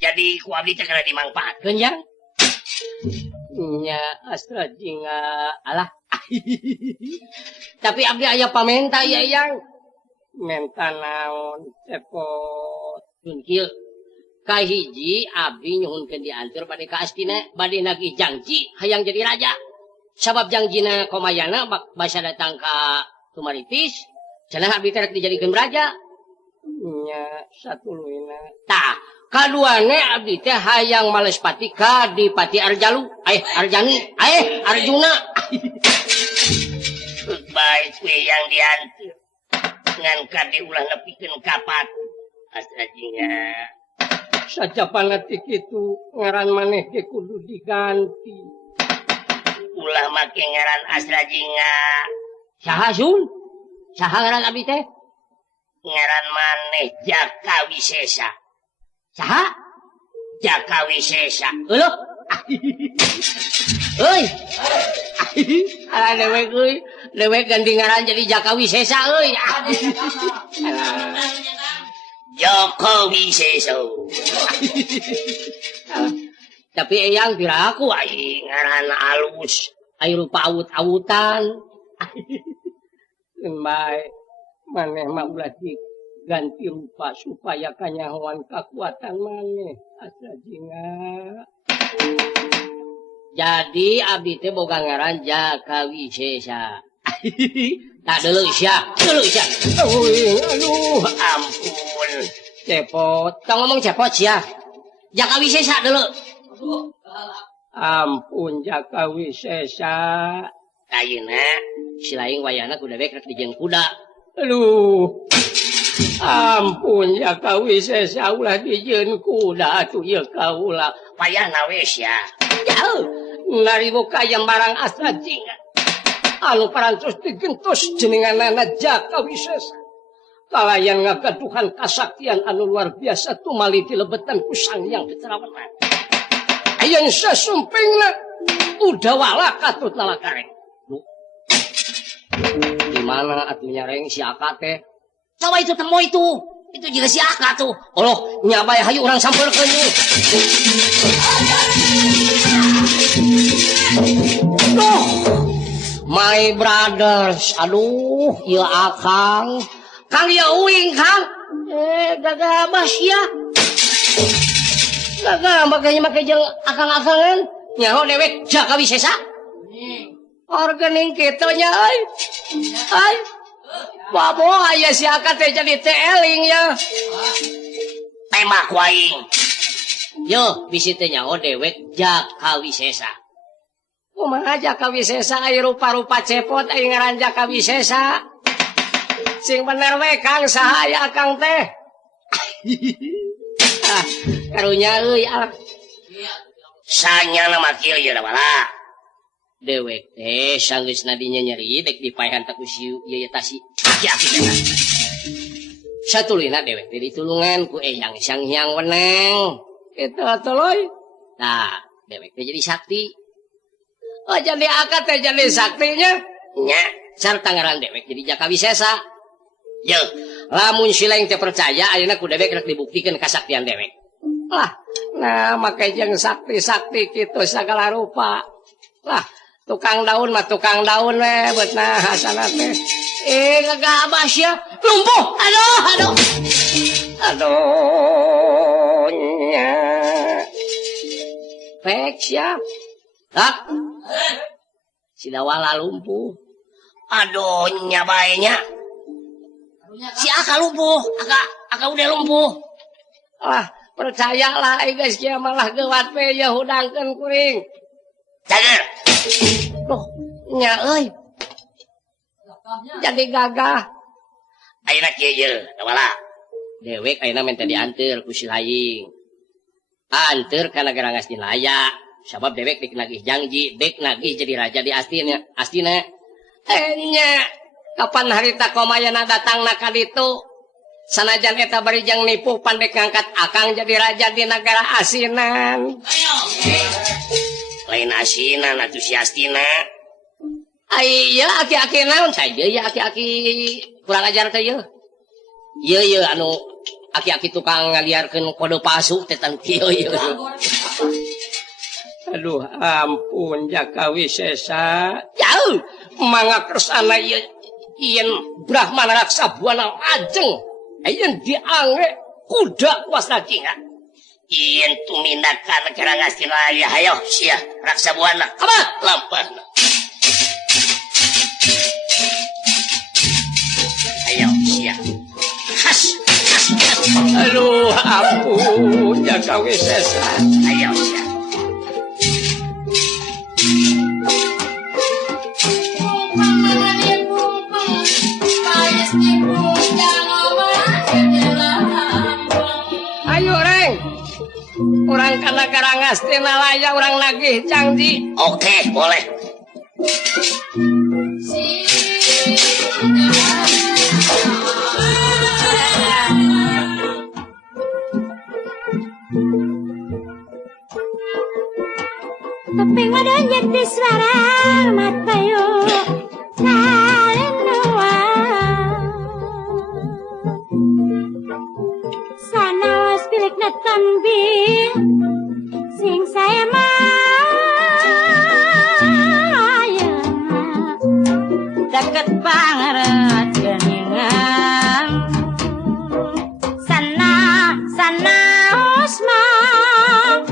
Jadi ku abdi teh kana dimangpaatkeun yang. Nya astra jinga alah. Tapi abdi aya pamenta ya yang. Menta naon cepot kieu. Kahiji abdi nyuhunkeun diantur bade ka astina bade nagih janji hayang jadi raja. Sabab janjina komayana basa datang ka Tumaritis, cenah abdi teh rek dijadikeun raja. Nya satuluina. Tah, kaduane abdi teh hayang malespati ka Dipati Arjalu, Arjani, Arjuna. Baik we yang diantur. Ngan kade ulah nepikeun kapat. Astra jinga. Sajapana ti kitu ngaran maneh ge kudu diganti. Ulah make ngaran Astra jinga. Saha Sun? Saha ngaran abdi teh? Ngaran maneh Jaka Wisesa. Saha? Jaka Wisesa. Eueuh. Euy. Ala dewek euy, dewek ganti ngaran jadi Jaka Wisesa euy. Jaka Wisesa. Tapi eyang piraku Ai ngaran alus. ai rupa awut-awutan. Bae maneh mah ulah diganti rupa supaya kanyahoan kekuatan maneh asa jinga. Jadi abdi teh boga ngaran Jaka Wisesa. Tak deuleu sia. Aduh, ampun. Cepot, tong ngomong cepot sia. Jaka Wisesa deuleu. Ampun Jaka Wisesa. Ayeuna Si laing wayahna kuda bek rek dijeng kuda. Aduh. Ampun Jaka Wisesa ulah dijieun kuda atuh ieu kaula. payahna we sia. Jauh. Naribu kayang barang Astra jinga. Anu parantos digentos jenenganana Jaka Wisesa. Kalayan ngagaduhan kasaktian anu luar biasa tumali dilebetan ku Sang Hyang Pitarawana. Ayeun sasumpingna udawala katut nalakareng. Di mana atunya reng si Aka teh? Coba itu temu itu. Itu juga si Aka tuh. Allah, nyabay hayu orang sampeurkeun ieu. Duh. My brothers, aduh, ieu Akang. Kang ya uing, Kang. Gagabah sia. Gagabah kayaknya make jeung Akang-akangan. Nyaho dewek Jaka Wisesa. Organing kitu nya euy. Ai. Babo aya si Aka teh jadi teh eling ya. Tembak waing. Yo, bisi teh nyaho dewek Jaka Wisesa. Kumaha Jaka Wisesa aya rupa-rupa cepot aya ngaran Jaka Wisesa. Sing bener we Kang saha aya Akang teh? Ah, karunya euy ah. Sanyana mah kieu ieu da bala. Dewek teh sanggeus nadinya nyeri dek dipaehan ta ku si ieu tasi. Aki-aki teh. Satulina dewek teh ditulungan ku Eyang Sang Hyang Weneng. Kitu tuluy. Nah, dewek teh jadi sakti. Oh, jadi Aka teh jadi saktinya. Nya, Sarta ngaran dewek jadi Jaka Wisesa. ye. Lamun sileng teh percaya ayeuna ku dewek rek dibuktikeun kasaktian dewek. Lah, nah make jeung sakti-sakti kitu sagala rupa. Lah, tukang daun mah tukang daun we beutna hasana teh. Gagabah sia. Lumpuh. Aduh. Aduh. Nya. Pek sia. Tak. Si dawala lumpuh. Aduh, nya bae nya. Si Aka lumpuh. Aka udah lumpuh. Ah, percayalah guys kia malah gewat we ya hudangkeun kuring. Cager. Loh, nya euy. Jadi gagah. Ayeuna kieu ye, da bala. Dewek ayeuna minta dianteur ku si laing. Anteur ka nagara Ngastinlaya. Sabab dewek dik nagih janji, dik nagih jadi raja di Astina. Nya kapan harita komayana datangna ka ditu? Sanajan eta barijang nipu pandek ngangkat Akang jadi raja di negara asinan. Lain asinan atuh si Astina. Ai ieu aki-aki naon tah ieu ya aki-aki kurang ajar teh ieu. Ieu anu aki-aki tukang ngaliarkeun kode palsu teh tan kieu ieu. Aduh ampun Jaka Wisesa. Jauh mangga kersana yen Brahmana raksa buana ajeng. Ayeun diangge kuda wasnacinga. Yen tuminakan Karangastina hayo sia raksa buana. Kabat lampahna. Ayo sia. Khas. Aduh ampun Jaka Wisesa. Ayo sia. Ayo Reng. Orang kana Karangastina laya orang nagih janji. Oke, boleh. Tapi ngadon jadi suara mat bayu salin sana was bilik natan bi sing saya maya deket banget geningan sana Usman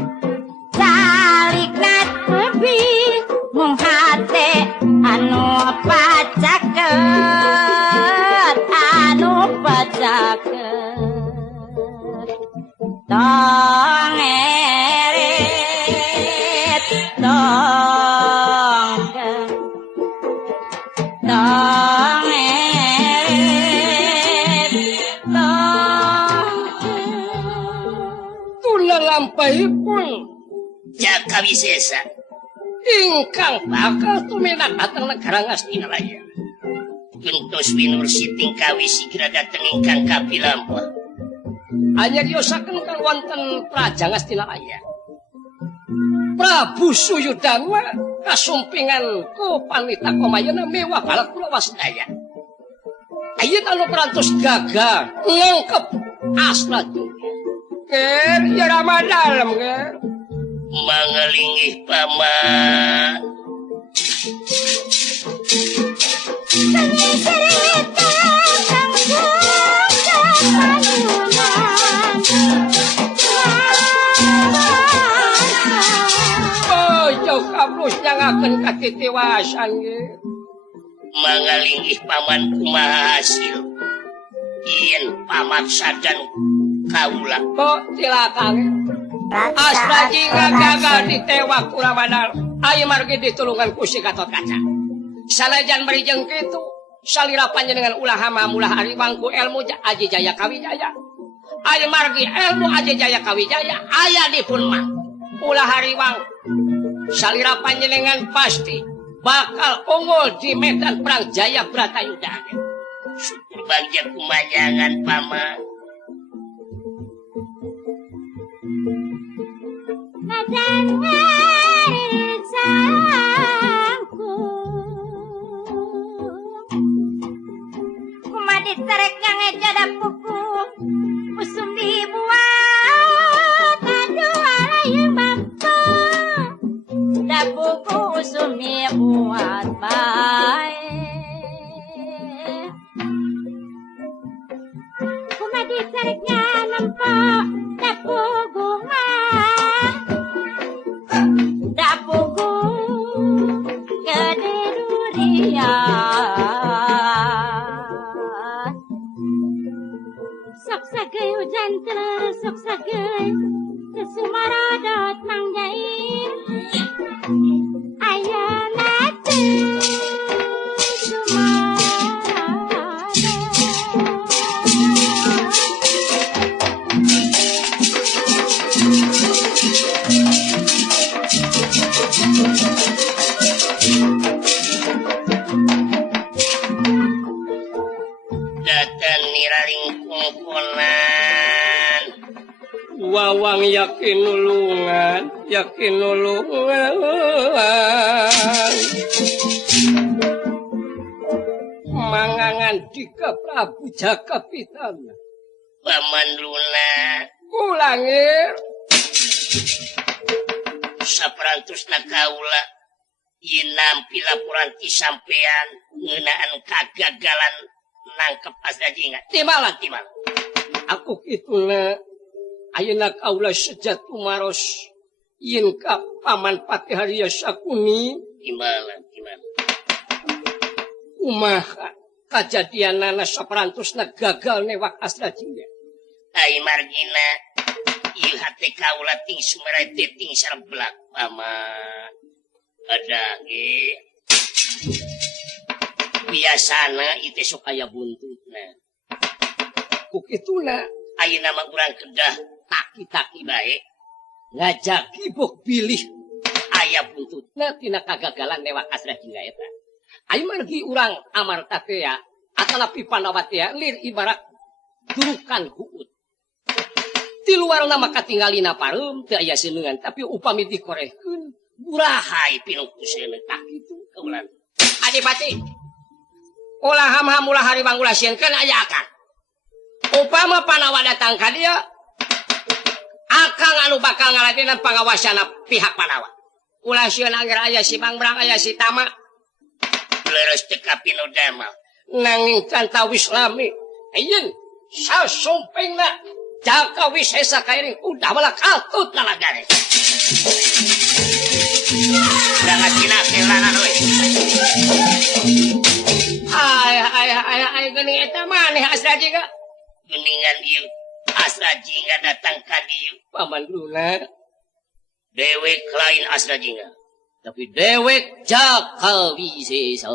balik nat lebih menghati anu pacaket tong eret tong eret tong Tuna lampahipun Jaka Wisesa. ingkang bakal tumindak datang negara Ngastina laya. Gentos winursi tingkawi sigira dateng ingkang kapilampah. Hanya diosaken kang wonten Praja Ngastina laya. Prabu Suyudana kasumpingan ku panita komayana mewah balak kula wasdaya. Ayeuna anu perantos gagah ngangkep asna dunya. Ker ya rama dalem ker. Mangalingih pama. Jauh kablus nyangaken katitiwasan ge. Mangalingih paman kumaha hasil. Yen pamaksa dan kaula. Kok silakan. Astra jingga gagal ditewak kurang badal. Ayo margi ditulungan kusi Gatot Kaca. Sanajan berijeng kitu salira panjenengan ulah hama mulah ariwangku ilmu Aji Jaya Kawijaya. Ayo margi ilmu Aji Jaya Kawijaya aya dipun mah. Ulah hariwang salira panjenengan pasti bakal unggul di medan perang Jaya Bratayuda. Syukur bagja kumanyangan paman. dan ngarit sangku kumadit terek yang ejada puku usum dibuat aduh alayu mampu da puku usum dibuat baik kumadit tereknya nampak da puku dapuku gede durian sok sagay hujan terus sok sagay sesumaradot mangjain ayana tuh Datan niraring kungkulan Wawang yakin nulungan Mangangan Dika Prabu Jaka Pitana Paman Luna Ulangir. saperantosna kaula ieu nampi laporan ti sampean ngeunaan kagagalan nangkep Asrajinga. Timalan. Timal. Aku kituna ayeuna kaula sejat umaros yen ka paman Patihariya Sakuni Timalan. kumaha kajadianana saperantosna gagal newak Asrajinga. Ai margina ieu hate kaula ting sumerete ting sarblak paman. Ada ge biasana itu sok aya buntutna. Kukituna Ayeuna mah urang kedah taki-taki bae ngajak ibuk bilih aya buntutna tina kagagalan newak Asrajinga eta. Ai margi urang amarta teh ya atanapi Pandawati ya lir ibarat durukan guut. Di luar nama katinggalina pareum teu aya seungeungan tapi upami dikorehkeun burahai pinukuseun tak kitu kaulan. Adipati. Ulah ham-ham ulah hariwang ulah sieunkeun aya akang. Upama Panawa datang ka dieu akang anu bakal ngaladenan pangawasana pihak Panawa. Ulah sieun angger aya si Bangbrang aya si Tama Leres teu kapinu damal. nanging cantawis lami. Ayeun sasumpingna Jaka Wisesa kairing udah malah kaltut nalagare. Jangan cina kelanan we. Ay geuning eta maneh Asrajinga. Geningan ieu Asrajinga datang ka dieu. Paman Luna Dewek lain Asrajinga. tapi dewek Jaka Wisesa.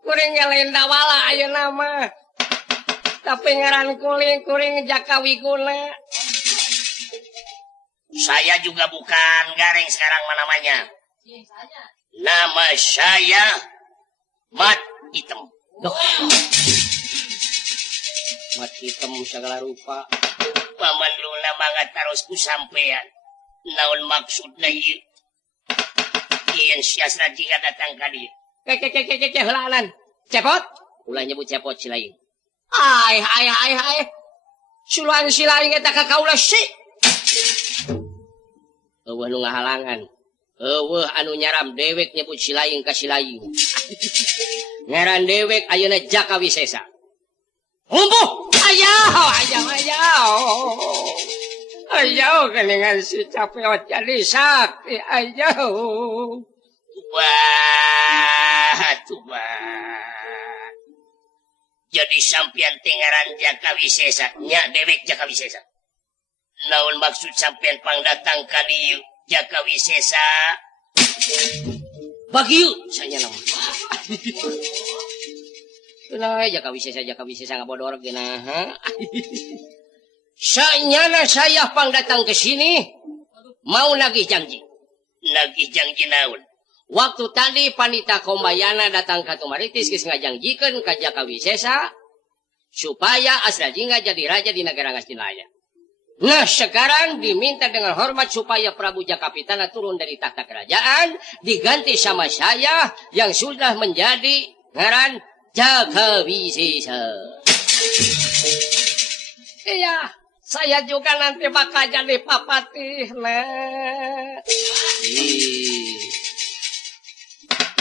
Kuring lain dawala ayeuna mah. Tapi ngaran kuring Jaka Wiguna. Saya juga bukan Gareng sekarang namanya. Nama saya Mat Hitam. Duh. Mat hitam segala rupa. Paman Luna mangga terus ku sampean. Naon maksudna ieu? Ieun si Asrajinga datang ka dieu. Ke helanan. Cepot? Ulah nyebut cepot cilaing. Ai. Suluan silaing eta ka kaula si. Eueuh nu ngahalangan. Eueuh anu nyaram dewek nyebut silaing ka silaing. Ngaran dewek ayeuna Jaka Wisesa. Umpuh! Ayaw, keningan si Capeot jadi sakti, ayaw. Tubat. Jadi sampean tengaran Jaka Wisesa, nya dewek Jaka Wisesa. Naon maksud sampean pangdatang ka dieu Jaka Wisesa? Bagiu, sanya nama. Kenapa Jaka Wisesa ngabodor gina, ha? Sanyana saya pangdatang ke sini mau nagih janji. Nagih janji naon? Waktu tadi Panita Kombayana datang ke Tumaritis geus ngajangjikeun ka Jaka Wisesa supaya Asrajinga jadi raja di negara Ngastinaya. Nah, sekarang diminta dengan hormat supaya Prabu Jakapitana turun dari tahta kerajaan diganti sama saya yang sudah menjadi ngaran Jaka Wisesa. Iya, saya juga nanti bakal jadi papatih, nah.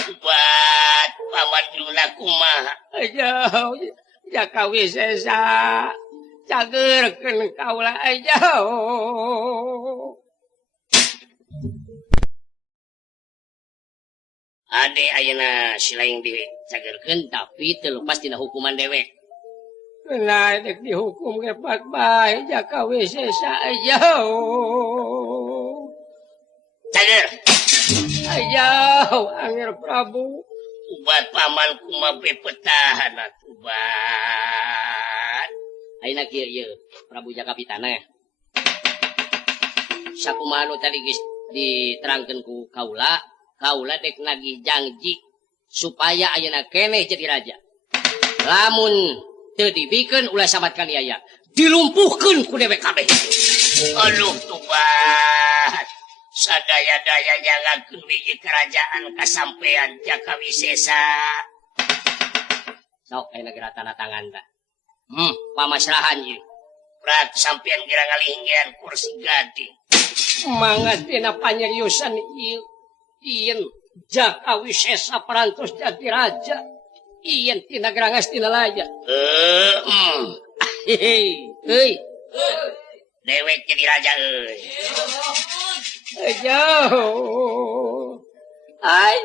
Buat paman Luna kumaha. Ayo, Jaka Wisesa, cagerkeun kaula ayo. Ade ayeuna silaing dicagerkeun Tapi terlepas tina hukuman dewek. Nah, dek dihukum ke baik Jaka Wisesa ayo. Cager. Ayo, Angger Prabu. Ubat paman kumaha bepetahan ubat. Ayeuna kieu ieu Prabu Jakapitana. Sakumaha anu tadi geus diterangkeun ku kaula dek nagih janji supaya ayeuna keneh jadi raja. Lamun teu dibikeun ulah sabat kaniaya dilumpuhkeun ku dewek kabeh. Aduh tubat. Sadaya-daya jangakeun wiji kerajaan kasampean Jaka Wisesa. Sok ayeuna geura tanda tangan tah. Pamasrahan ieu. Berat sampean kira ngalihinggian kursi gading. Mangga tina panyeriusan ieu. Ieun Jaka Wisesa parantos jadi raja. Ieun tina Grangas tina Laya. Euy. Dewek jadi raja euy. Jauh. Ay.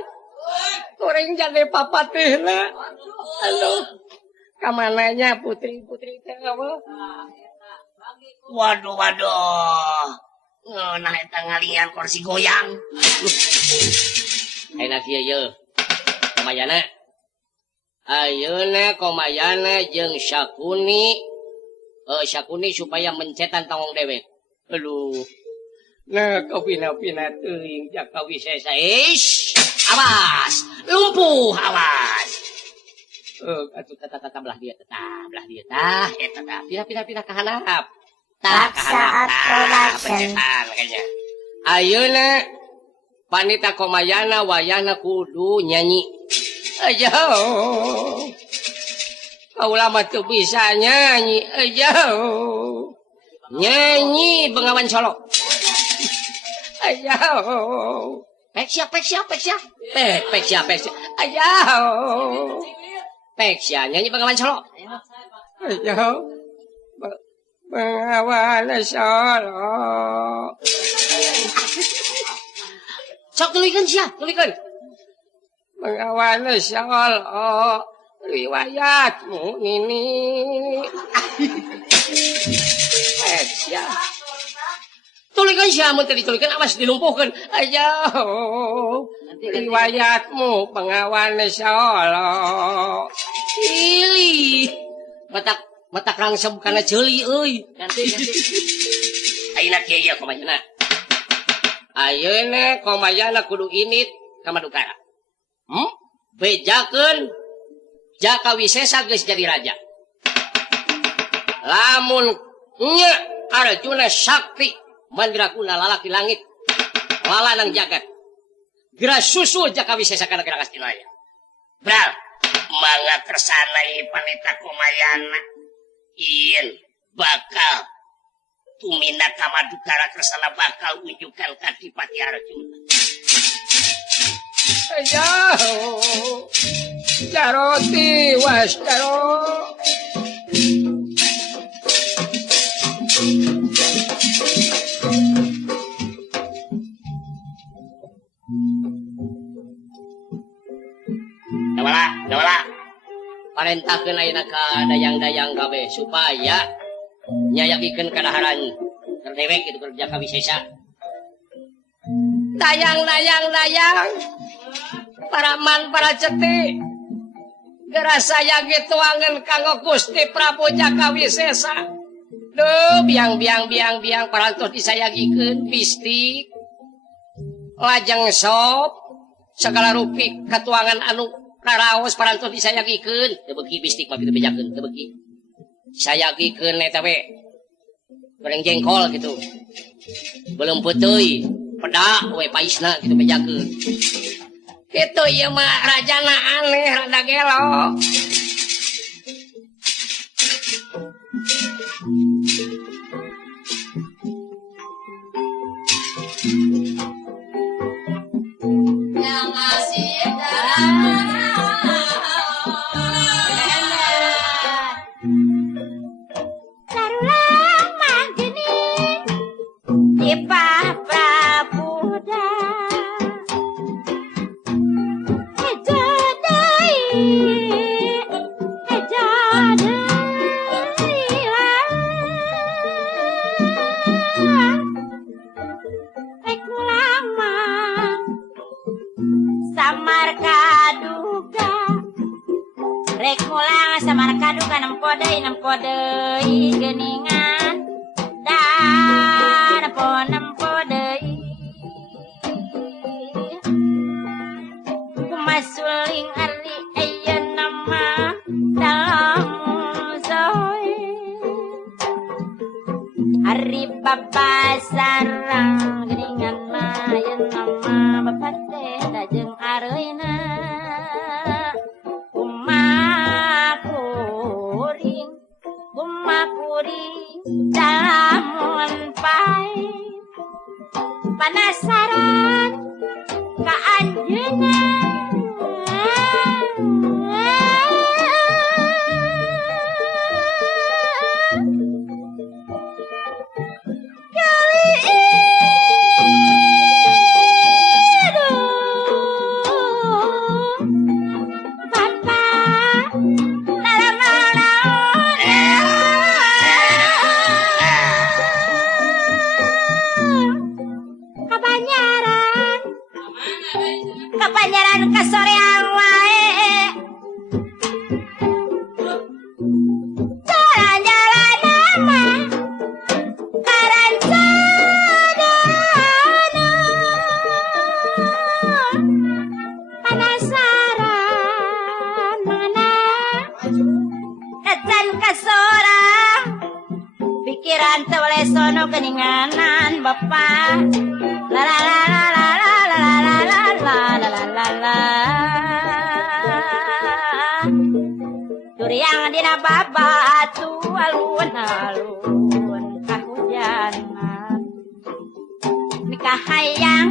Kuring jadi papatihna. Aduh. Kamananya putri-putri teh apa? Waduh. Nah eta ngalian kursi goyang. Enak ieu. Komayana. Ayeuna Komayana jeung Sakuni. Sakuni supaya mencetan tanggung dewek. Aduh. Nah, kau pina-pina teuing Jaka Wisesa. Ish, awas, lumpuh, awas. Atuh Tata belah dia, tah, pindah ke handap. Saat Pencetan makanya. Ayeuna Panita Komayana wayahna kudu nyanyi. Ayo. Kau lama tuh bisa nyanyi. Ayo. Nyanyi Bengawan Solo. Ayo. Peksia. Ayo. Peksia nyanyi Bengawan Solo. Ayo. Bengawan Solo. Sok tulikeun sia, tulikeun. Bengawan Solo. Riwayatmu ini. Peksia. Tulikeun sia mun teu ditulikeun awas dilumpuhkeun. Ayo. Riwayatmu Bengawan Solo. Pilih. Matak rangsem kana ceuli euy. Ganti. Ayeuna kieu ya Komayana. Ayeuna Komayana kudu init ka Madukara. Bejakeun Jaka Wisesa geus jadi raja. Lamun nya Arjuna sakti mandraguna lalaki langit. Lalanang jagat. Geura susul Jaka Wisesa kana Grangas Tinaya. Bral, mangga kersana ieu Panita Komayana. Ieun bakal tumina ka Madukara kersana bakal unjukan ka Adipati Arjuna. Ayo. Jaroti wastaro. Gawala. Parentahkeun ayeuna ka dayang-dayang gawe supaya nyayagikeun kadaharan terdewek itu kerja Jaka Wisesa. Dayang. Para ceti. Geura saya gitu angen kanggo Gusti Prabu Jaka Wisesa. Duh, biang parantos disayagikeun bistik. Lajeng sop segala rupi katuangan anu raraos parantos disayagikeun. Teu beuki bistik mah kitu bejakeun, teu beuki. Sayagikeun eta we. Goreng jengkol gitu. Belum puteuy, pedak we paisna kitu bejakeun. Itu ieu mah rajana aneh rada gelo. yang masih Sarulang manggeni di Prabuda. Rek mulang samar kaduga nem kodei geningan dan nem kodei kumasuling ari ayeuna nama dalam zoe ari baba sarang geningan mayeuna nama bapate dajeng areuna Penasaran ka anjeunna kapanyaran kasorean wae jalan-jalan nama karansadana penasaran mana ecan kasora pikiran teu sono keninganan bapak la la la la la la la la la la Duriang dina babatu alun-alun kahujanan nikah hayang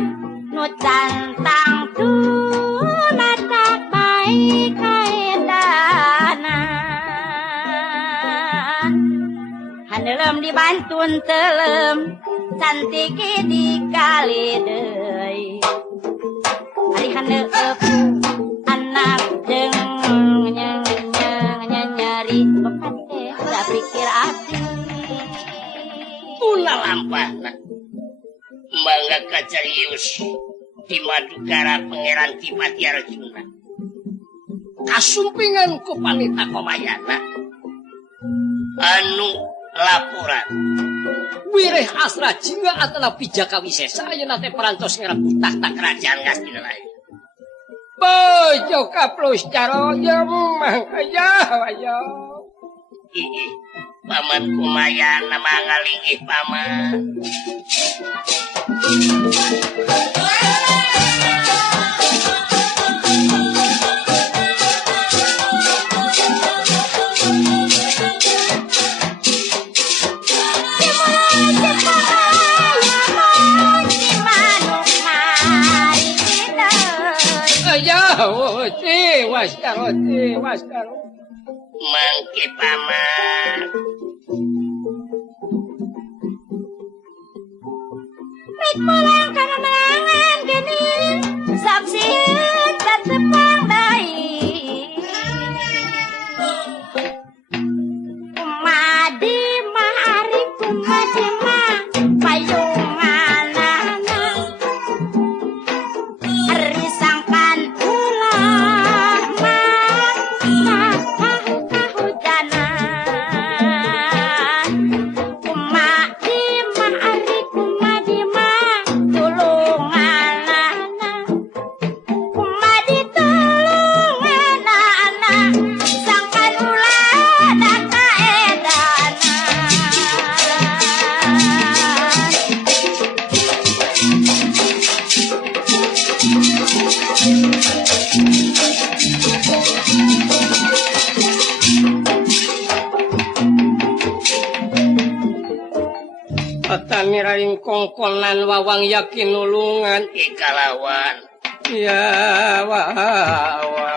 nu cantang tuh mata baik kaedanan handelem dibantun telem cantik dikali deui ari handeup anak jeung nyari bepate da pikir abdi Tuna lampahna mangga kacarius di Madukara Pangeran Tipati Arjuna kasumpingan ku Panita Komayana anu laporan wireh asra jingga atana pijaka wisesa ayeuna teh parantos ngarebut tahta kerajaan Ngastina lain. Bojo kaplus caro mang ayo. Ih, paman Kumayana mangalingih paman. Waskaro. Mangke paman. Mek pulang kana melangan geuning sapsieun tatepang deui kumadi mah ari kumadi mah payunganana ari sangkan ulah mah kahujanan kumadi mah ari kumadi mah tulunganana kumadi tulunganana sangkan ulah da kaedanan Atani raing kongkonan wawang yakin nulungan Ikalawan. ya wawa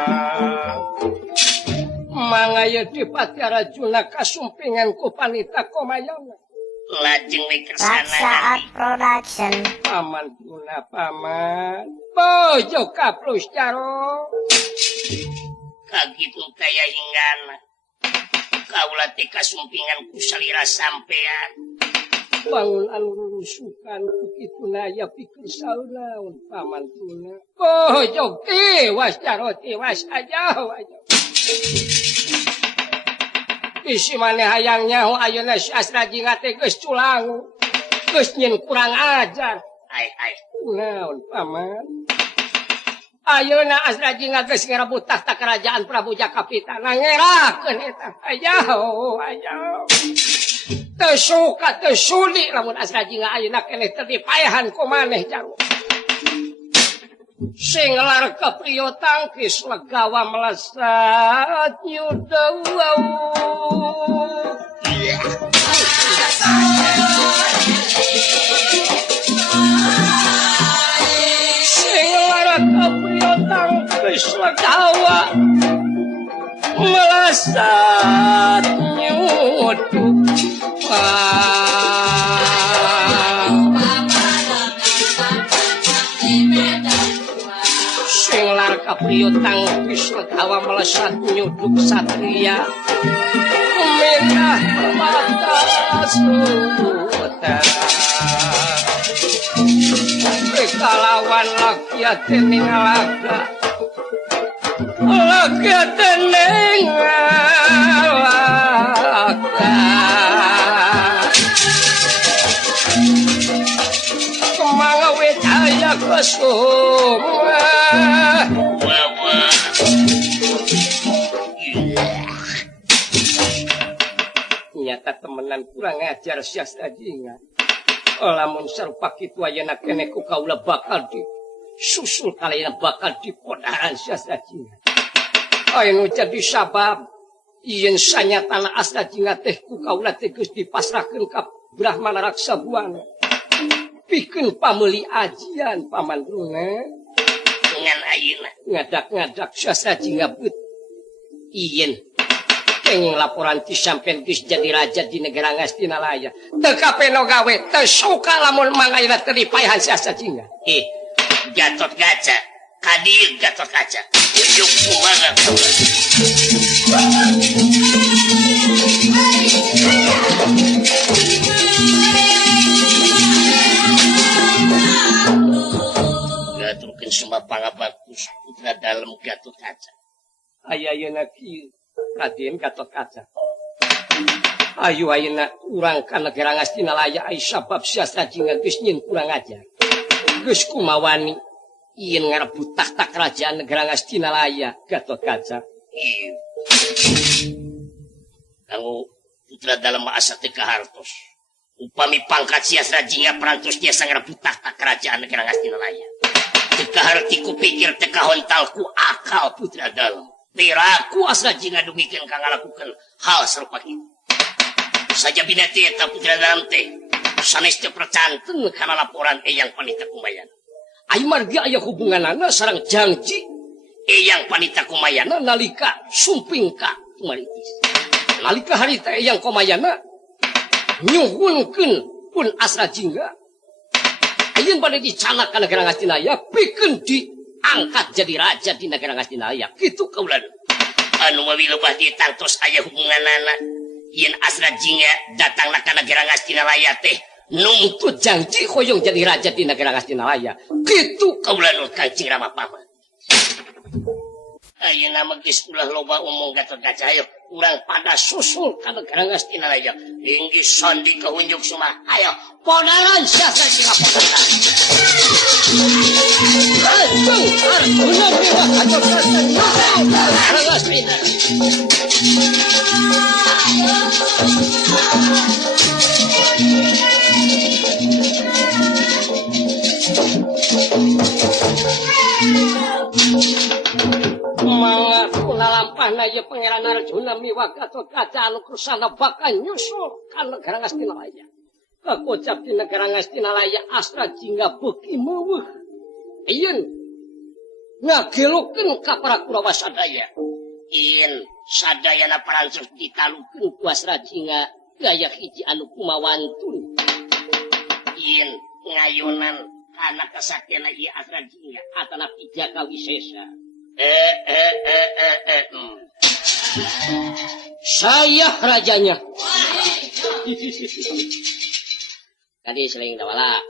mangaya dipati Arjuna kasumpingan ku Panita Komayana Lajeng Saat wikersana Production paman tuna paman bojo kaplus caro kagitu kaya hinggana. Kaula teh kasumpingan ku salira sampean. bangun anu rusukan begitu naya pikir sauraun paman tuna bojo tiwas caro tiwas aja isi maneh hayang nyaho ayeuna si Asra Jingga teh geus culang geus nyin kurang ajar Ai. naon paman ayeuna Asra Jingga geus ngarebut tahta kerajaan Prabu Jakapitana ngerakeun eta ayo teu suka teu suli lamun Asra Jingga ayeuna keneh teu dipaehan ku maneh jaro sing lar kepriyo tangkis legawa melesat nyudau melasat nyuduk sing lar kapriyo tangkis legawa melesat nyuduk satria minah permata suta kalawan lagi atening laga kemanga wedaya kesuma nyata temenan kurang ajar sias tajingan lamun sarupa kitu ayeuna keneh ku kaula bakal di susul kalian bakal dipodaran sias tajingan anu jadi sabab yen sanyatana astajingan teh ku kaula teh geus dipasrahkeun ka Brahmana Raksa Buana pikeun pameuli ajian pamandruna dengan ayeuna ngadak-ngadak sias tajingan beut yen kenging laporan ti sampean geus jadi raja di negara Ngastinalaya teu kapeno gawe teu suka lamun mangayna teu dipaehan sias tajingan Gatot Kaca kadieu Gatot Kaca yuk kumaha gaturkeun sumba pangabagus putra dalem Gatot Kaca ayeuna kieu Raden Gatot Kaca ayo ayeuna urang ka negara Ngastinalaya ai sabab sias tajingan geus nyin kurang ajar geus kumawani yen ngarebut tahta kerajaan negara Ngastinalaya Gatot Kaca iya kanggo putra dalem asa teh kahartos upami pangkat sias rajinga perantos dia sang ngarebut tahta kerajaan negara Ngastinalaya teu kaharti ku pikir teu kahontal ku akal putra dalem piraku asa jinga dumikeun ka ngalakukeun hal sarupa kitu saja binati eta putra dalem teh sanes teu percanten kana laporan Eyang Panita Kumayana ai margi aya hubunganana sareng janji Eyang Panita Kumayana nalika sumping ka Tumaritis nalika harita Eyang Kumayana nyuhunkeun pun Asrajingga ayeun bade dicanak ka negara Ngastinalaya pikeun diangkat jadi raja di negara Ngastinalaya kitu kaulan anu mawilebah ditangtos aya hubunganana yen Asrajingga datangna ka negara Ngastinalaya teh nuntut janji hoyong jadi raja di negara Ngastinalaya kitu kaulan Kancing Rama Paman ayeuna mah geus ulah loba omong Gatot Kaca ayo urang pada susul ka negara Ngastinalaya inggih sandi kahunjuk sumah ayo podaran siasa Singapura Anjung Arjuna Dewa Gatot Kaca negara Ngastinalaya Lampahna ya Pangeran Arjuna miwah Gatot Kaca anu krusana bakal nyusul ka negara Ngastinalaya. Kakocap di negara Ngastinalaya Asrajingga beuki meuweuh. Ayeun ngagelukeun ka para Kurawa sadaya. yen sadayana parantos ditalukeun ku Asrajingga gaya hiji anu kumawantun yen ngayonan kana kasaktena ieu Asrajingga atanapi Jaka Wisesa. Saya rajanya. Tadi selain dawala.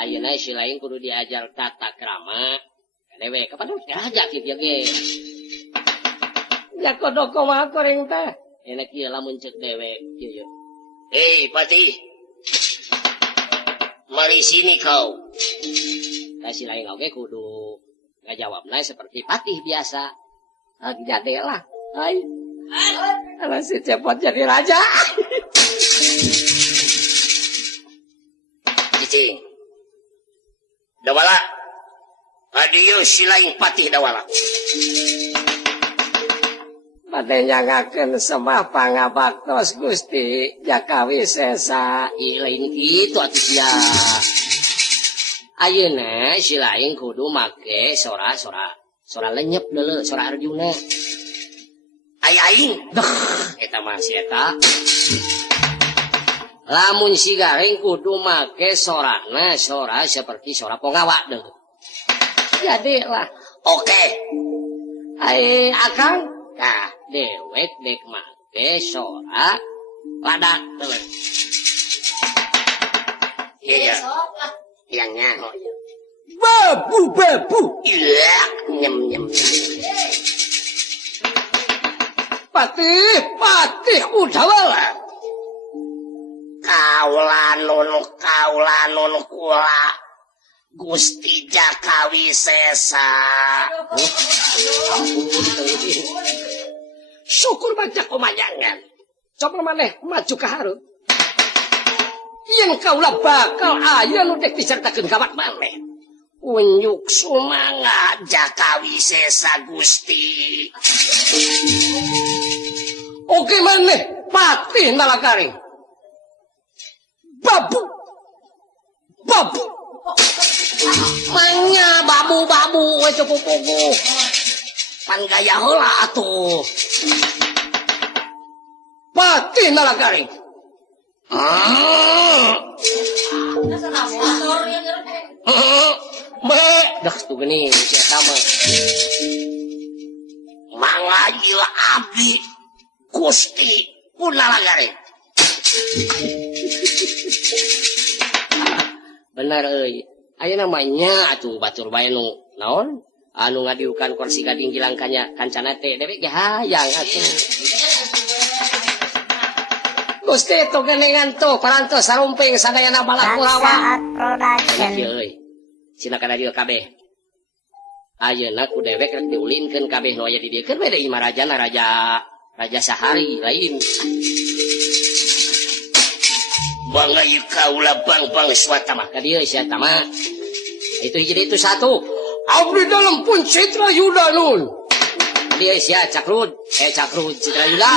Ayeuna si lain kudu diajar tata krama. Dewe kapan raja kitu ge. Ya kodo kumaha koreng teh. Enak ieu lamun ceuk dewe kieu. Pati. Mari sini kau. Si lain oge kudu ngajawabna seperti patih biasa. Jadi lah. Hai. Kalau si cepot jadi raja. Cicing. Dawala. Adieu silaing patih dawala. Bade nyangakeun semah pangabaktos Gusti Jaka Wisesa. Lain kitu atuh sia. Ayeuna si laing kudu make sora lenyep deuleu sora Arjuna. aing eta mah si eta lamun si Garing kudu make sorana sora seperti sora pongawa deh jadi lah oke ai akang nah dewek dek make sora ladak deh iya yang nyaho babu iya nyem Patih udah kaulanun kula Gusti Jaka Wisesa syukur baca komayangan coba maneh maju ke hareup yen kaula bakal aya nu dek diceritakeun kawat maneh unyuk sumanga Jaka Wisesa Gusti oke maneh patih nalagaring babu manya babu cukup-cukup pan gaya heula atuh patih nalagaring dah tuh gini si eta mah mangajil abdi Gusti punalagare bener euy aya namanya atuh batur bae nu naon anu ngadiukan kursi gading gilang kancana teh dewek ge hayang atuh Gusti tuh genengan tuh parantos sarumping sadayana balak kurawa kieu euy cina kana dieu kabeh ayeuna ku dewek rek diulinkeun kabeh nu aya di dieu keur beda imah rajana raja sahari lain bangai kaula bang swata mah ka dieu sia tama itu hiji itu satu abdi dalam pun Citra Yuda nun dia sia cakrud Citra Yuda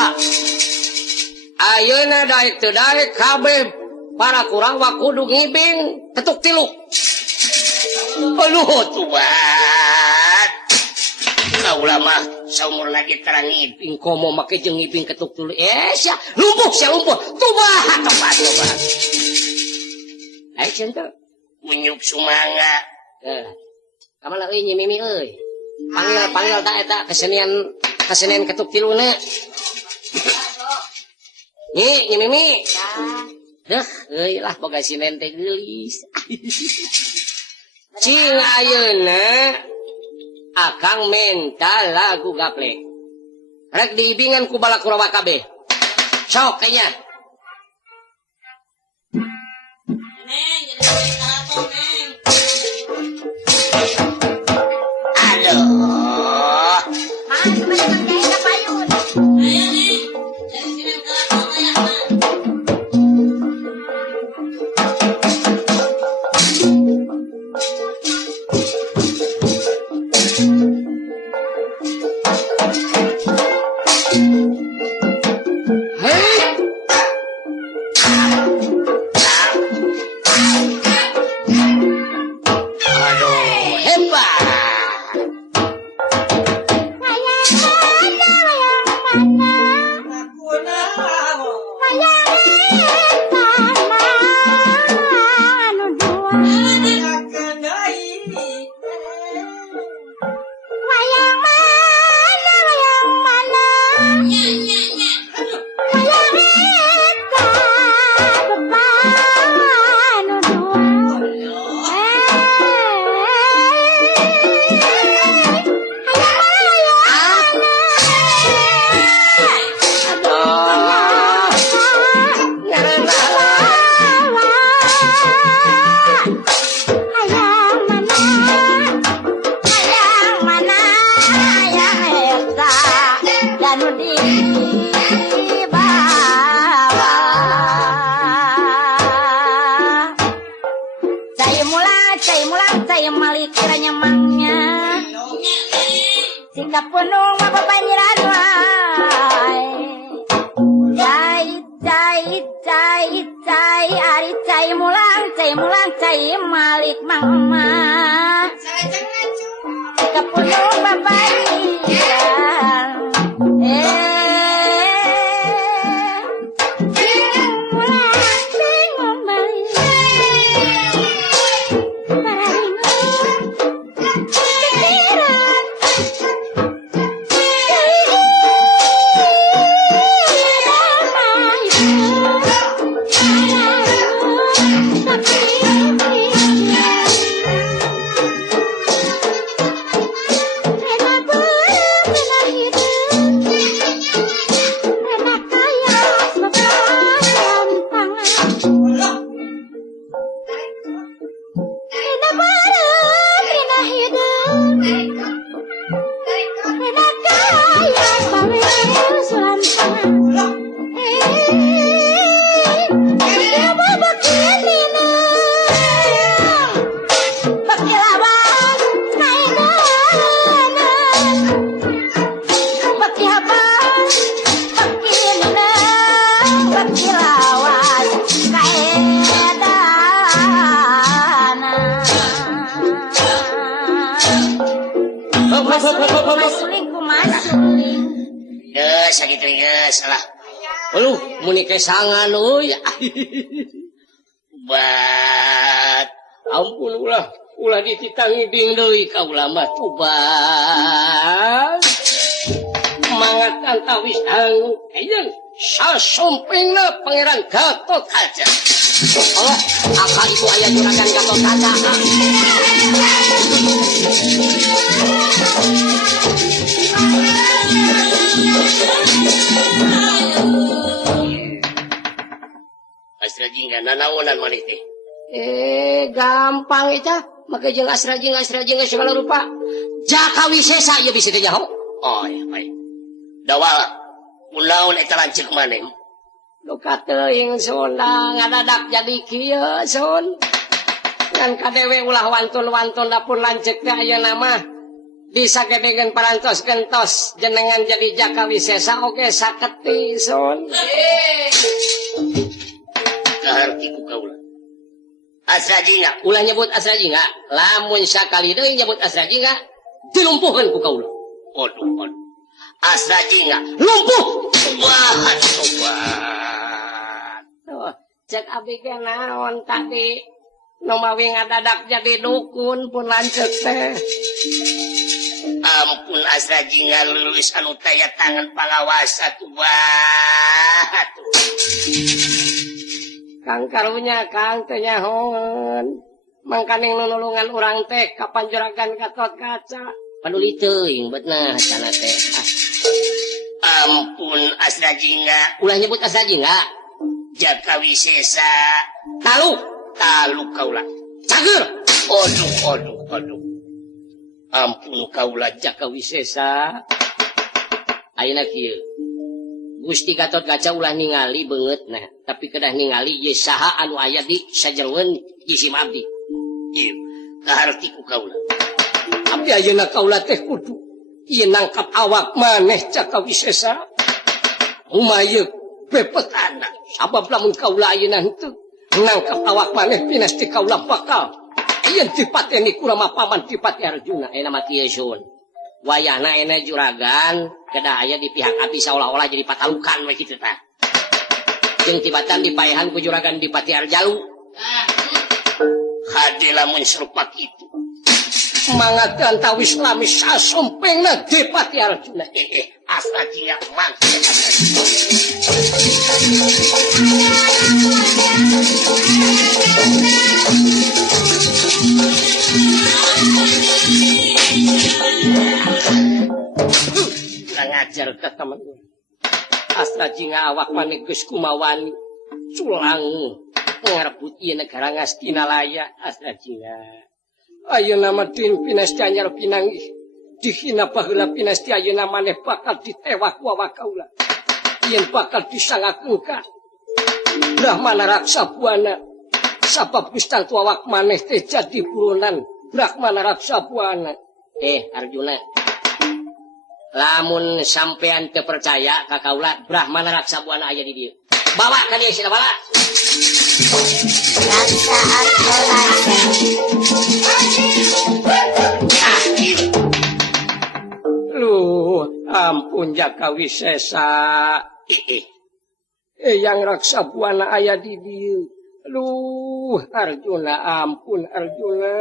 ayeuna daek teu daek kabeh para kurawa kudu ngibing ketuk tilu aluh tuan kaula mah saumurna ge terang ngibing komo make jeung ngibing ketuk tilu sia lumpuh tubat ayo cinta unyuk sumangga kamana euy Nyi Mimi euy panggil da eta kesenian ketuk tiluna Nyi Mimi deh euy lah boga sinen teh geulis cing ayeuna akang mental lagu gaplek rek diibingan ku balak kurawa kabeh sok kayaknya aduh Kapulong babae. sakitu geus salah. Muni kesangan euy. Bat. Ampun ulah dititangiding deui ka ulama tuban. Mangat antawis anu ayeun sasompengna Pangeran Gatot Kaca. Oh, apa itu aya juragan Gatot Kaca? Asra jingga nanaonan maneh teh. Gampang eta. Maka jeung asra jeung segala rupa. Jaka Wisesa ieu bisa teh nyaho. Oh, ya baik. Dawal kunaon eta lanceuk maneh? Luka teuing sun ngadadak jadi kieu sun. Ngan kadewe ulah wantun-wantun dapun lanceuk teh ayeuna mah disagedegeun parantos gentos jenengan jadi Jaka Wisesa oge saketi sun. Kaharti ku kaula. Asra jingga, ulah nyebut asra jingga, lamun sakali deui nyebut asra jingga dilumpuhkeun ku kaula. Aduh. Asra jingga lumpuh. Wah, sobat. Tuh, cek abi ge naon tadi nu mawi ngadadak jadi dukun pun lanceuk teh. Ampun asra jingga lulus anu taya tangan pangawasa tuh. Wah. Kang karunya Kang teh nyahoon. Mangkaning nulungan urang teh kapan juragan Gatot Kaca. Paduli teuing beutna cenah teh. Ampun asra jingga. Ulah nyebut asra jingga. Jaka Wisesa. Talu kaula. cager. Aduh. Ampun kaula Jaka Wisesa. Ayeuna kieu. Gusti Gatot Kaca ulah ningali beungeut nah, tapi kedah ningali ieu saha anu aya di sajeroeun jisim abdi. Ieu kaharti ku kaula. Abdi ayeuna kaula teh kudu ieu nangkap awak maneh Jaka Wisesa. Umayeuk bepetana sabab lamun kaula ayeuna henteu nangkap awak maneh pinasti kaula bakal ayeun dipateni kurama paman Dipati Arjuna ayeuna mah kieu sun. Wayahna ene juragan kedah aya di pihak abdi seolah-olah jadi patalukan we kitu tah. Jeung tibatan dipaehan ku juragan Dipati Arjalu. Hade lamun serupa kitu. Mangat antawis lamis sasompengna Dipati Arjuna. Asra jingga mangke. Ngajar ke teman asra jingga awak maneh geus kumawani culang ngarebut ieu negara Ngastinalaya asra jingga ayeuna mah tin pinasti anyar pinanggih dihina baheula pinasti ayeuna maneh bakal ditewak ku awak kaula yen bakal disangakeun ka Brahmana Raksa Buana sabab gustantu awak maneh teh jadi buronan Brahmana Raksa Buana. Arjuna, lamun sampean teu percaya ka kaula Brahmana Raksa Buana aya di dieu. Bawa ka dieu sina bala. Raksa Arjuna. Luh, ampun Jaka Wisesa. Yang Raksa Buana aya di dieu. Luh, Arjuna, ampun Arjuna.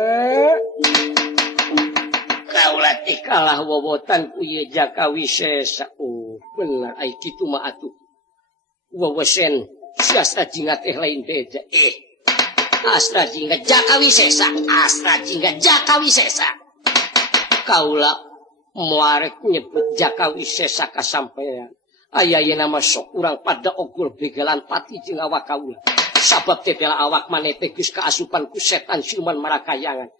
Kaula teh Kalah wowotan ku ieu Jaka Wisesa. Oh, bener ai kitu mah atuh. Wewesen si Astra Jingga teh lain beda. Astra Jingga Jaka Wisesa, Astra Jingga Jaka Wisesa. Kaula muarek nyebut Jaka Wisesa ka sampean. Aya ye nama sok urang pada ogul begelan pati jeung awak kaula. Sabab teh bela awak maneh teh geus kaasupan ku setan siluman marakayangan.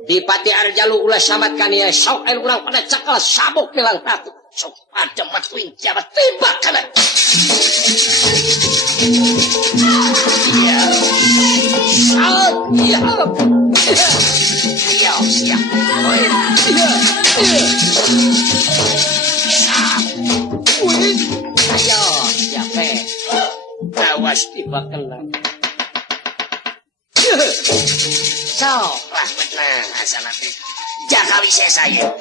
Dipati Arjalu ulah samat kania sok air urang pada cakal sabok pelang tatu. Sok ada matuing jabat tembak kana. Siap. Ayo, siapa? Awas tiba kena. Sok lah benar asal nanti Jaka Wisesa ya.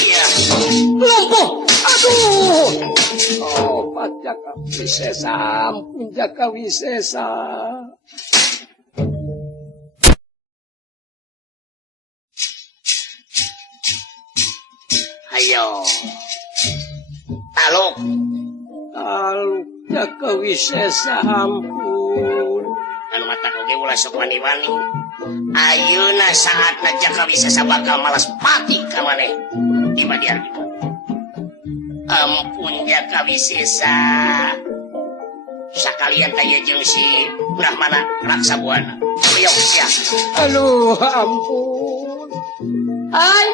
Iya. lumpuh. Aduh. Obat Jaka Wisesa, ampun Jaka Wisesa. Ayo. Taluk Jaka Wisesa, ampun. anu mata oge ulah sok wani-wani. Ayeuna saatna Jaka Wisesa bakal malas pati ka maneh di Madiar. Ampun Jaka Wisesa. Sakalian tanya jeung si Brahmana Raksa Buana. Beliau sia. Aduh, ampun. Ay,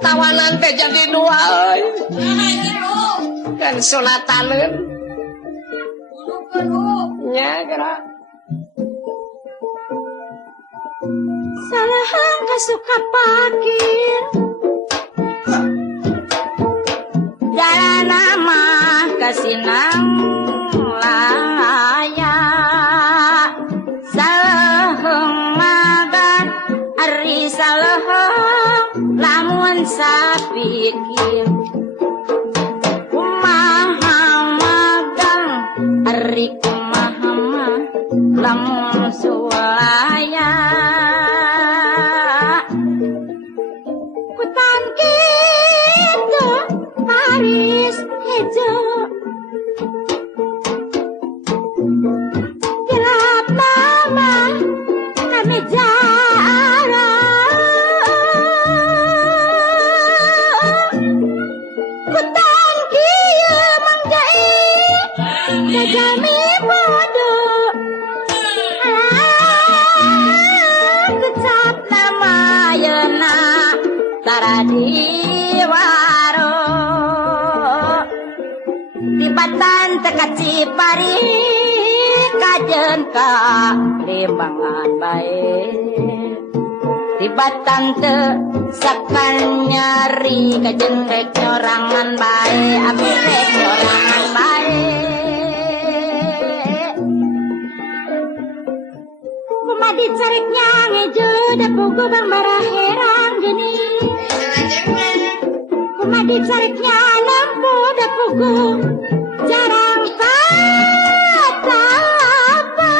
tawanan teh jadi dua, ay. Kan sunataneun. Nya gerak. Salahan kasuka pakir Galana mah kasinang laya Salaheng magan Ari salaheng lamun sapikir Kumaha magang Ari kumaha mah lamun sulaya Paris hejo gelap mama kami jara kutan kieu mangjai jajami bodoh kecap nama yeuna taradi Tibatan teka Cipari kajen ka limbangan bae Tibatan te sakan nyari kajen rek nyorangan bae Abi rek nyorangan bae Kumadi cariknya ngejo dapugo bang baraherang gini Kumadi cariknya nampu dapugo jarang patah apa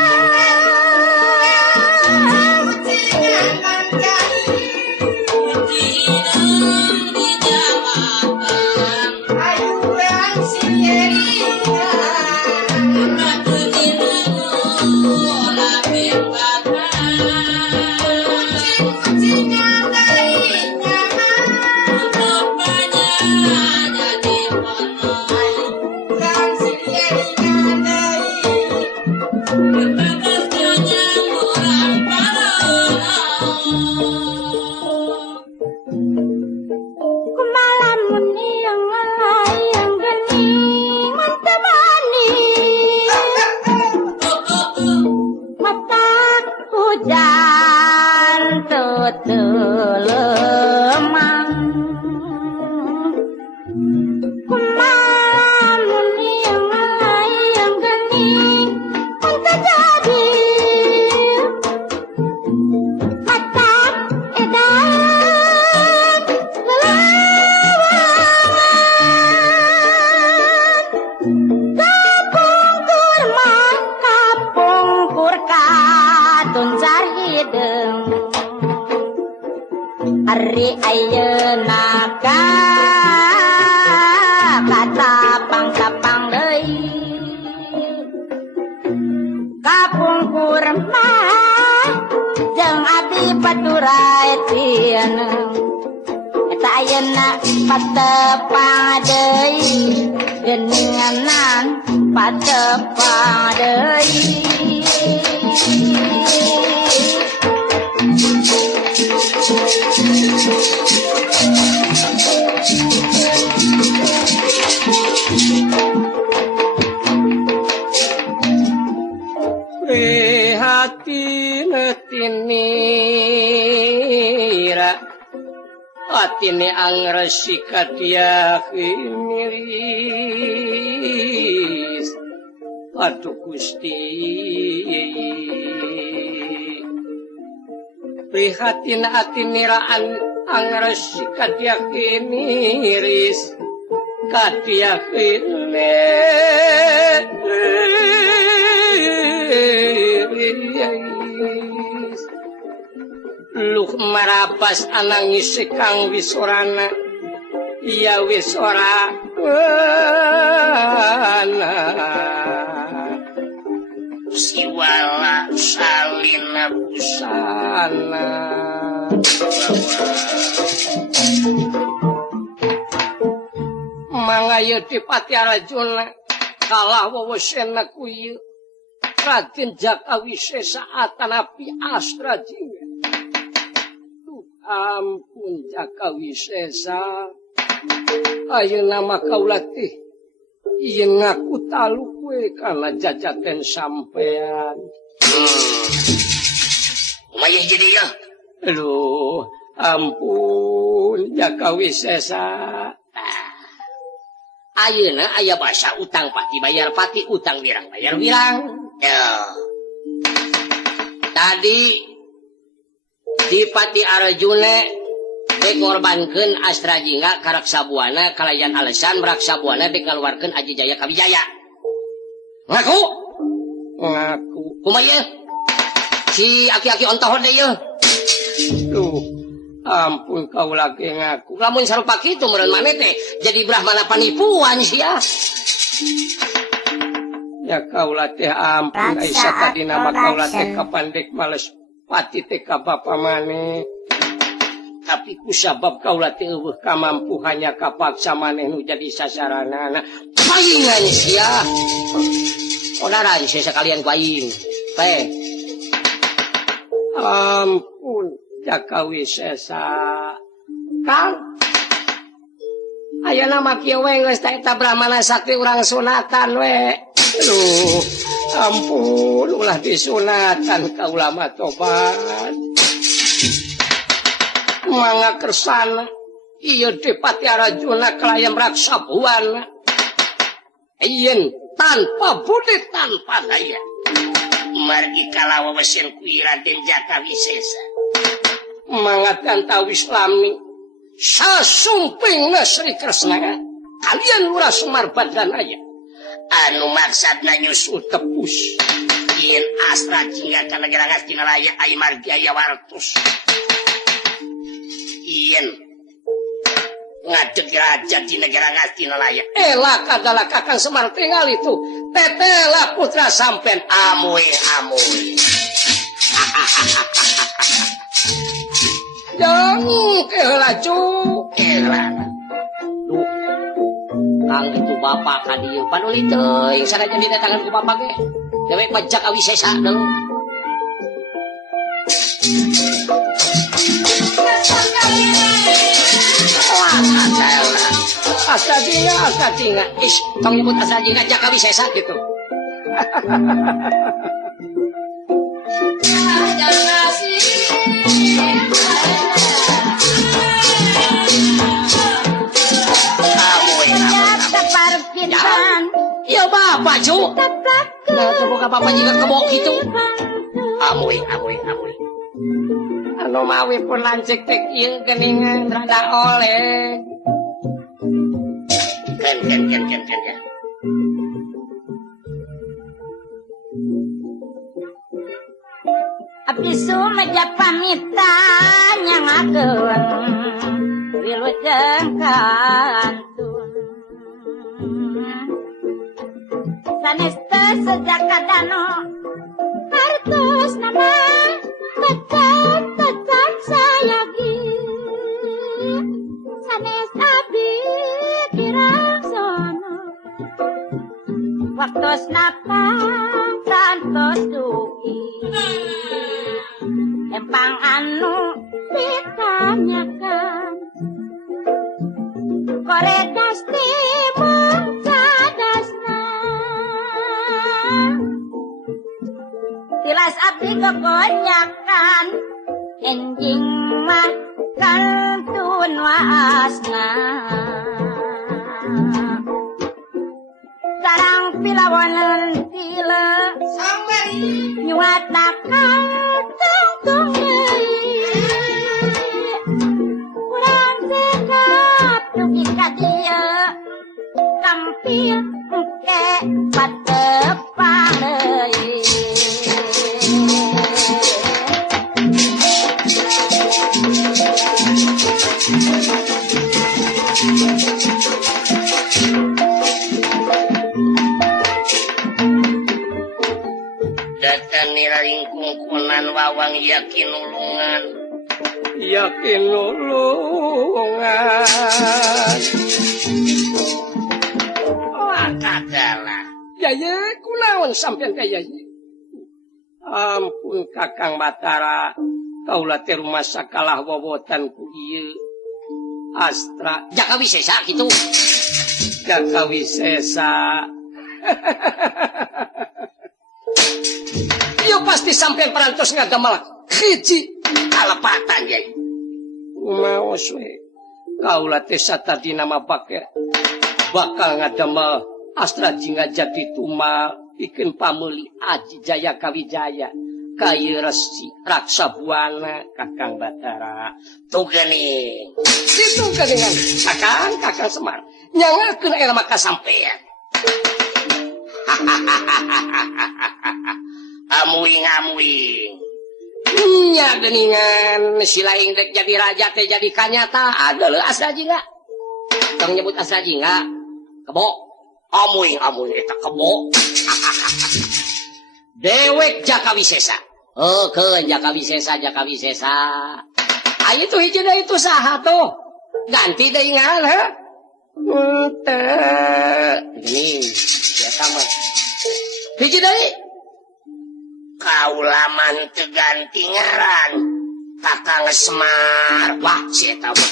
Ari ayeuna ka katapang-tapang deui kapungkur mah jeung abdi paturai tieun eta ayeuna patepang deui geuninganan patepang deui prihatin tinira atine angresika dia miris atuh Gusti prihatin atiniraan Angres kadiakin iris kadiakin iris luh marapas anangis Kang Wisorana iya Wisora siwala salina busana mangaya dipati Arjuna kalah wewesena ku ieu Raden Jakawisesa atanapi Astrajingga ampun Jakawisesa ayeuna mah kaula teh yen ngaku talu kue kana jajaten sampean lumayan jadi ya aduh ampun Jakawisesa ayeuna aya basa utang pati bayar pati utang wirang bayar wirang ya tadi di Pati Arjuna ngorbankeun Astrajingga ka Raksabuana kalayan alasan Raksabuana ngaluarkeun Aji Jaya ka Wijaya ngaku kumaha si aki-aki ontoh deui yeuh duh ampun kaula ge ngaku lamun sarupa kitu meureun maneh teh jadi brahmana panipuan sia ya kaula teh ampun Aisyah tadi nama kaula teh kapandek males pati teh ka bapa maneh tapi kusabab kaula teh eueuh kamampu hanya kapaksa maneh nu jadi sasaranana paingan sia onaran sia sakalian ku aing teh ampun Jakawisesa Kang ayeuna mah kieu we geus eta brahmana sakti urang sunatan we aduh ampun ulah disunatan kaula mah tobat mangga kersana ieu Dipati Arjuna kalayan Raksabuana yen tanpa budi tanpa daya margi kalawa wesen ku Raden Jakawisesa mangatkan tawis lami sasumpingna Sri Kresna kalian Lurah Semar Badranaya anu maksudna nyusul tepus yen Astrajingga ka negara Ngastinalaya ai margi aya wartos yen ngadeg raja di negara Ngastinalaya elak adalah Kakang Semar tinggal itu tetelah putra sampean amoy jang keheula cu elana Kang itu bapak ka dieu panuli teuing sanajan didatangan ku bapak ge dewe pajak Awisesa deuleu Astrajingga ish tong nyebut Astrajingga Jakawisesa gitu ya bapak cu nah coba ka bapak juga kebok gitu amoy anu mawi pun lancik teh ieu geuningan rada oleh ken abdi sumeja pamita nyangakeun wilujeng kantun sanes teu sejakadano hartos nama tetap sayagi sanes abdi kirang sono waktos napa santos duki empang anu ditanyakan koredas timung cadasna tilas abdi kekonyakan enjing mah kantun waasna sarang pilawanan tila nyuat nakal tungtung data niraringkung kunan wawang yakin ulungan kadalah Yaya kunaon sampean teh Yaya ampun Kakang Batara kaula teh rumah sakalah wowotan ku ieu Astra Jaka Wisesa gitu. Jaka Wisesa Yo pasti sampean parantos ngadamal hiji kalepatan ya kumaos we kaula teh satadina mah bakal ngadamel Astra Jingga jadi tumal bikin pameuli Aji Jaya Kawijaya kayu resi raksa buana Kakang Batara tuh geuning itu dengan Kakang Semar nyangakeun era maka sampean amuing nya geningan si lain dek jadi raja teh jadi kanyata ada leuh Astra Jingga tong nyebut Astra Jingga kebo amuing eta kebo dewek Jaka Wisesa keun Jaka Wisesa ayo tuh hiji deui itu saha tuh ganti deui ngaran ha gini eta mah hiji deui kaula man teu ganti ngaran Kakang Semar wah eta mah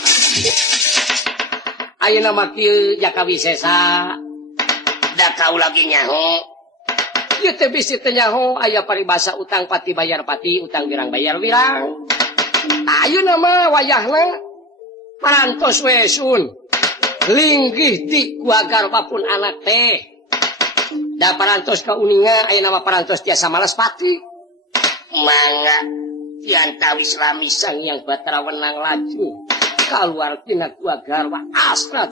ayeuna mah kieu Jaka Wisesa da kaula ge nyaho ieu teh bisi teh nyaho aya paribasa utang pati bayar pati utang wirang bayar wirang ayeuna mah wayahna parantos we sun linggih di kuagar papun anak teh da parantos ka uninga ayeuna mah parantos tiasa males pati mangga tiantawis lami sang yang Batara wenang laju kaluar tina kuagar wa Astra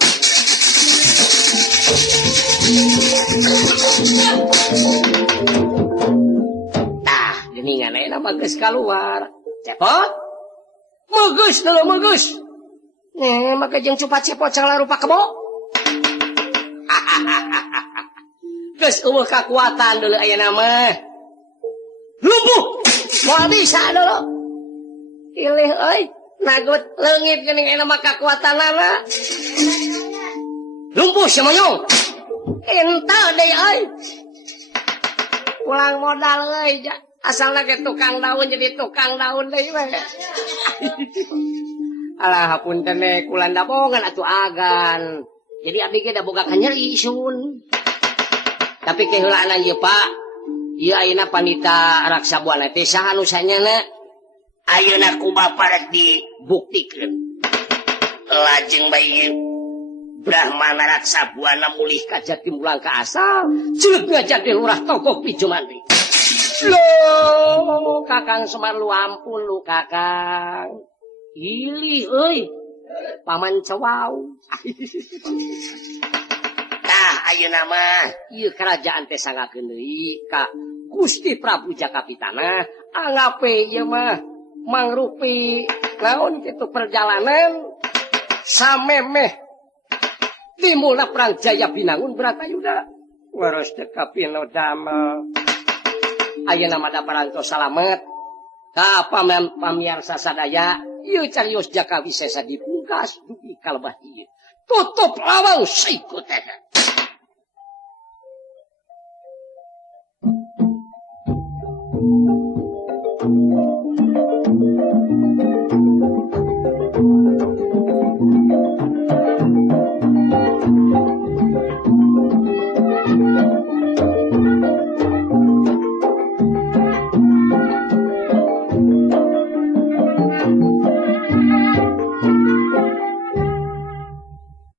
tah geningan ayeuna mah geus kaluar cepot megeus deuleu megeus maka jeung cupat cepot sagala rupa kebo geus eueuh kakuatan deuleu ayeuna mah lumpuh moal bisa deuleu ilih euy nagut leungit geuning ayeuna mah kakuatanana lumpuh si Moyong ente deh euy ulang modal euy asalna ge tukang daun jadi tukang daun deui we alah hapunten teh kula dabongan atuh agan jadi abdi ge da boga kanyeri sun tapi keheulana ieu Pak ieu ayeuna panita raksa buana teh saha nu sanyana ayeuna ku bapa rek dibuktikeun lajeng bayi Brahmana raksa buana mulih ka jati mulang ka asal ceuk ngajak lurah toko Pijomandi loh Kakang Semar lu ampun lu Kakang ilih euy paman cewau tah ayeuna mah ieu kerajaan teh sangakeun deui ka Gusti Prabu Jakapitana angape ieu mah mangrupi naon kitu perjalanan samemeh timbulna perang Jaya Binangun Bratayuda waros teh kapino damel ayeuna mah da parantos salamet ka pamirsa sadaya ieu carios Jaka Wisesa dipungkas dugi kalebah ieu tutup lawang saiko teh